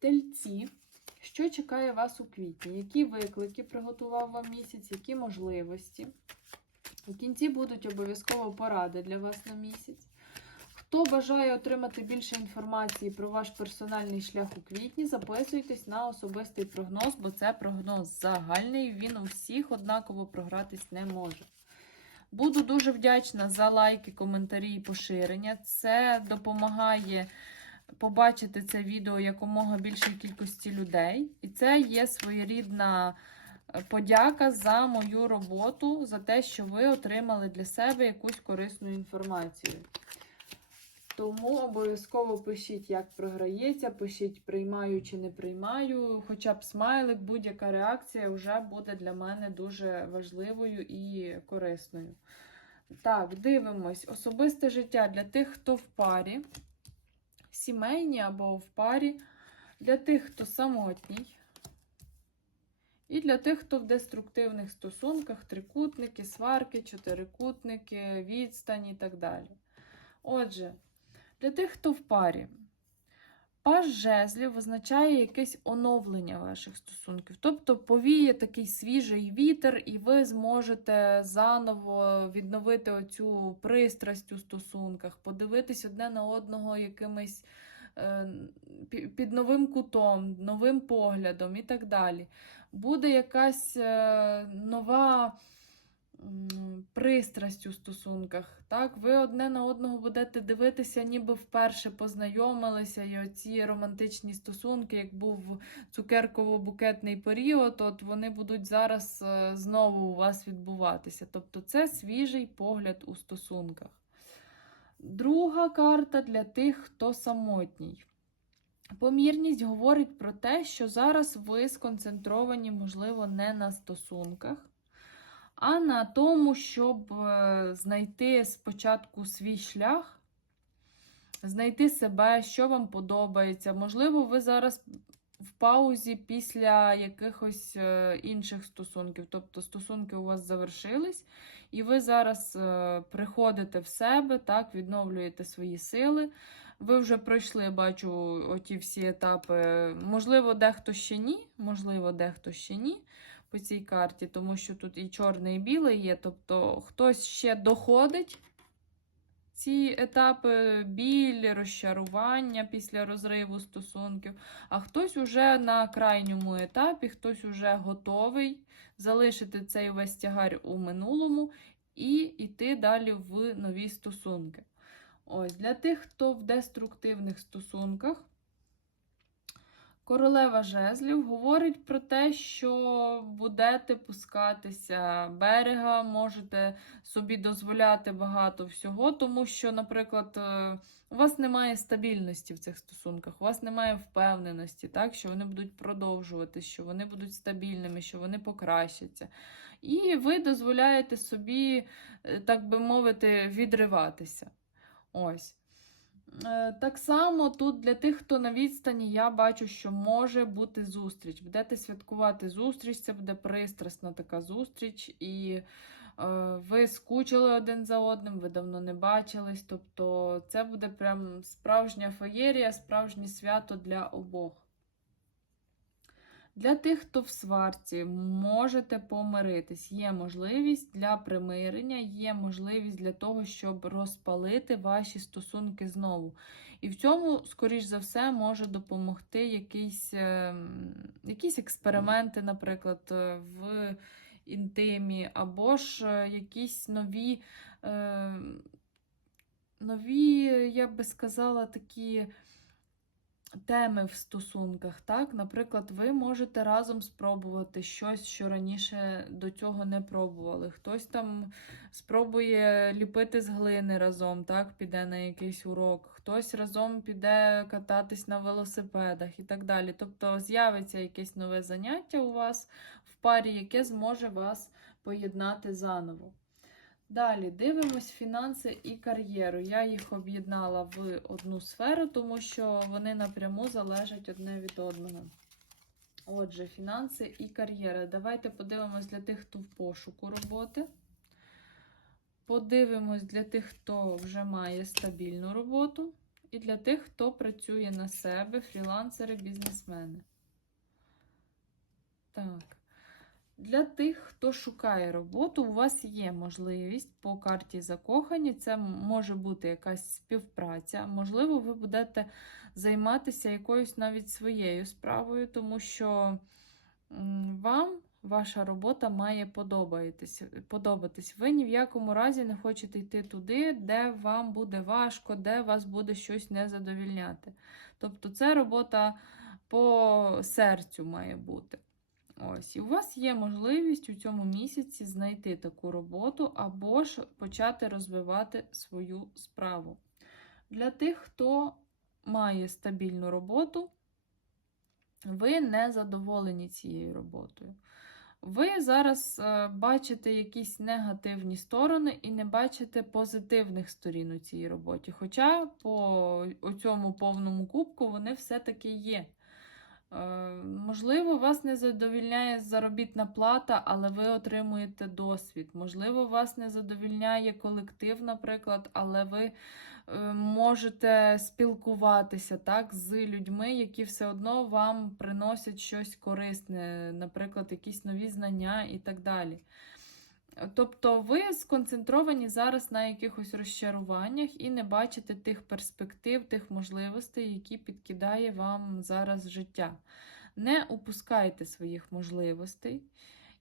Тельці, що чекає вас у квітні? Які виклики приготував вам місяць, які можливості? У кінці будуть обов'язково поради для вас на місяць. Хто бажає отримати більше інформації про ваш персональний шлях у квітні, записуйтесь на особистий прогноз, бо це прогноз загальний, він у всіх однаково програтись не може. Буду дуже вдячна за лайки, коментарі і поширення. Це допомагає побачити це відео якомога більшій кількості людей. І це є своєрідна е, подяка за мою роботу, за те, що ви отримали для себе якусь корисну інформацію. Тому обов'язково пишіть, як програється, пишіть, приймаю чи не приймаю. Хоча б смайлик, будь-яка реакція вже буде для мене дуже важливою і корисною. Так, дивимось. Особисте життя для тих, хто в парі, сімейні або в парі, для тих, хто самотній. І для тих, хто в деструктивних стосунках, трикутники, сварки, чотирикутники, відстань і так далі. Отже, для тих, хто в парі, паж жезлів означає якесь оновлення ваших стосунків. Тобто повіє такий свіжий вітер, і ви зможете заново відновити оцю пристрасть у стосунках, подивитись одне на одного якимось е, під новим кутом, новим поглядом і так далі. Буде якась е, нова пристрасть у стосунках. Так? Ви одне на одного будете дивитися, ніби вперше познайомилися, і оці романтичні стосунки, як був цукерково-букетний період, от вони будуть зараз е, знову у вас відбуватися. Тобто це свіжий погляд у стосунках. Друга карта для тих, хто самотній. Помірність говорить про те, що зараз ви сконцентровані, можливо, не на стосунках, а на тому, щоб е, знайти спочатку свій шлях, знайти себе, що вам подобається. Можливо, ви зараз в паузі після якихось е, інших стосунків. Тобто стосунки у вас завершились, і ви зараз е, приходите в себе, так, відновлюєте свої сили. Ви вже пройшли, бачу, оті всі етапи. Можливо, дехто ще ні, можливо, дехто ще ні по цій карті, тому що тут і чорне, і біле є. Тобто хтось ще доходить ці етапи біль, розчарування після розриву стосунків, а хтось уже на крайньому етапі, хтось уже готовий залишити цей весь тягар у минулому і йти далі в нові стосунки. Ось, для тих, хто в деструктивних стосунках, королева жезлів говорить про те, що будете пускатися берега, можете собі дозволяти багато всього, тому що, наприклад, е, у вас немає стабільності в цих стосунках, у вас немає впевненості, так, що вони будуть продовжувати, що вони будуть стабільними, що вони покращаться. І ви дозволяєте собі, е, так би мовити, відриватися. Ось. Е, Так само тут для тих, хто на відстані, я бачу, що може бути зустріч. Будете святкувати зустріч, це буде пристрасна така зустріч, і е, ви скучили один за одним, ви давно не бачились. Тобто це буде прям справжня феєрія, справжнє свято для обох. Для тих, хто в сварці, можете помиритись. Є можливість для примирення, є можливість для того, щоб розпалити ваші стосунки знову. І в цьому, скоріш за все, може допомогти якісь, е, якісь експерименти, наприклад, е, в інтимі, або ж е, якісь нові, нові, я би сказала, такі теми в стосунках. Так? Наприклад, ви можете разом спробувати щось, що раніше до цього не пробували. Хтось там спробує ліпити з глини разом, так? піде на якийсь урок, хтось разом піде кататись на велосипедах і так далі. Тобто з'явиться якесь нове заняття у вас в парі, яке зможе вас поєднати заново. Далі дивимось фінанси і кар'єру. Я їх об'єднала в одну сферу, тому що вони напряму залежать одне від одного. Отже, фінанси і кар'єра. Давайте подивимось для тих, хто в пошуку роботи. Подивимось для тих, хто вже має стабільну роботу. і для тих, хто працює на себе, фрілансери, бізнесмени. Так. Для тих, хто шукає роботу, у вас є можливість по карті закохані. Це може бути якась співпраця. Можливо, ви будете займатися якоюсь навіть своєю справою, тому що вам ваша робота має подобатись. Ви ні в якому разі не хочете йти туди, де вам буде важко, де вас буде щось не задовільняти. Тобто, це робота по серцю має бути. Ось, і у вас є можливість у цьому місяці знайти таку роботу або ж почати розвивати свою справу. Для тих, хто має стабільну роботу, ви не задоволені цією роботою. Ви зараз е, бачите якісь негативні сторони і не бачите позитивних сторін у цій роботі. Хоча по цьому повному кубку вони все-таки є. Е, Можливо, вас не задовільняє заробітна плата, але ви отримуєте досвід. Можливо, вас не задовільняє колектив, наприклад, але ви е, можете спілкуватися так, з людьми, які все одно вам приносять щось корисне, наприклад, якісь нові знання і так далі. Тобто ви сконцентровані зараз на якихось розчаруваннях і не бачите тих перспектив, тих можливостей, які підкидає вам зараз життя. Не упускайте своїх можливостей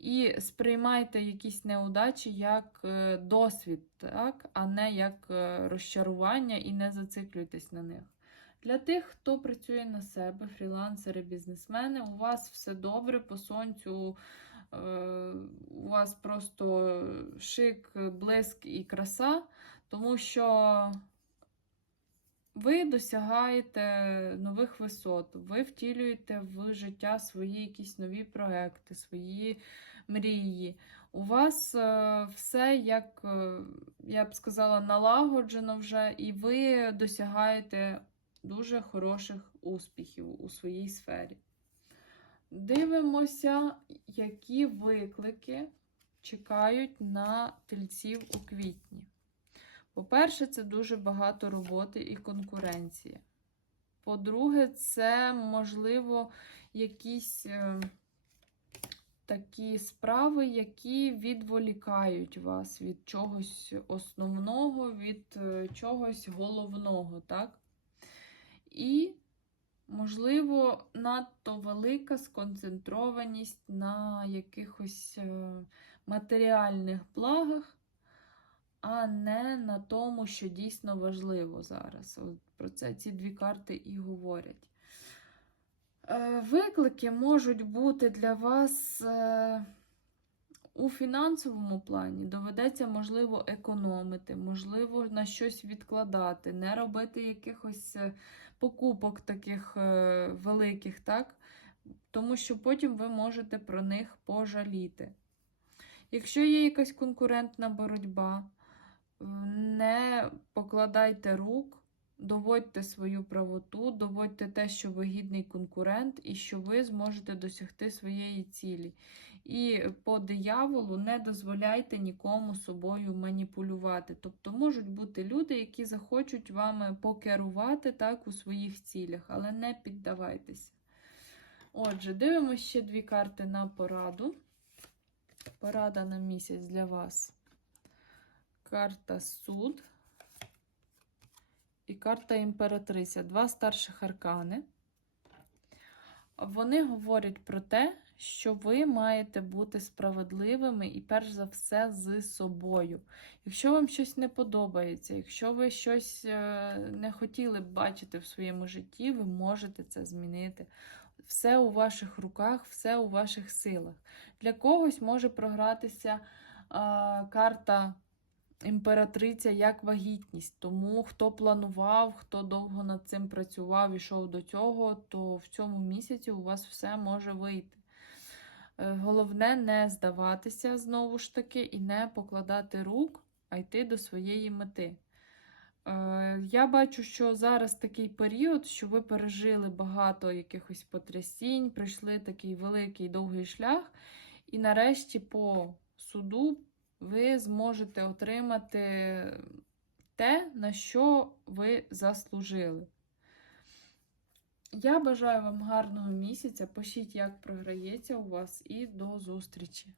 і сприймайте якісь неудачі як е, досвід, так? а не як е, розчарування, і не зациклюйтесь на них. Для тих, хто працює на себе, фрілансери, бізнесмени, у вас все добре по сонцю. У вас просто шик, блиск і краса, тому що ви досягаєте нових висот, ви втілюєте в життя свої якісь нові проекти, свої мрії. У вас е, все, як е, я б сказала, налагоджено вже, і ви досягаєте дуже хороших успіхів у своїй сфері. Дивимося, які виклики чекають на тельців у квітні. По-перше, це дуже багато роботи і конкуренції. По-друге, це, можливо, якісь е, такі справи, які відволікають вас від чогось основного, від е, чогось головного, так? І Можливо, надто велика сконцентрованість на якихось е, матеріальних благах, а не на тому, що дійсно важливо зараз. От Про це ці дві карти і говорять. Е, Виклики можуть бути для вас е, у фінансовому плані. Доведеться, можливо, економити, можливо, на щось відкладати, не робити якихось покупок таких е, великих, так? Тому що потім ви можете про них пожаліти. Якщо є якась конкурентна боротьба, е, не покладайте рук, доводьте свою правоту, доводьте те, що ви гідний конкурент, і що ви зможете досягти своєї цілі. І по дияволу не дозволяйте нікому собою маніпулювати. Тобто можуть бути люди, які захочуть вами покерувати так у своїх цілях, але не піддавайтеся. Отже, дивимося ще дві карти на пораду. Порада на місяць для вас. Карта суд і карта імператриця. Два старших аркани. Вони говорять про те, що ви маєте бути справедливими і, перш за все, з собою. Якщо вам щось не подобається, якщо ви щось е, не хотіли б бачити в своєму житті, ви можете це змінити. Все у ваших руках, все у ваших силах. Для когось може програтися а, карта імператриця як вагітність. Тому хто планував, хто довго над цим працював, ішов до цього, то в цьому місяці у вас все може вийти. Е, Головне не здаватися знову ж таки і не покладати рук, а йти до своєї мети. Е, Я бачу, що зараз такий період, що ви пережили багато якихось потрясінь, пройшли такий великий довгий шлях, і нарешті по суду ви зможете отримати те, на що ви заслужили. Я бажаю вам гарного місяця. Пишіть, як програється у вас, і до зустрічі!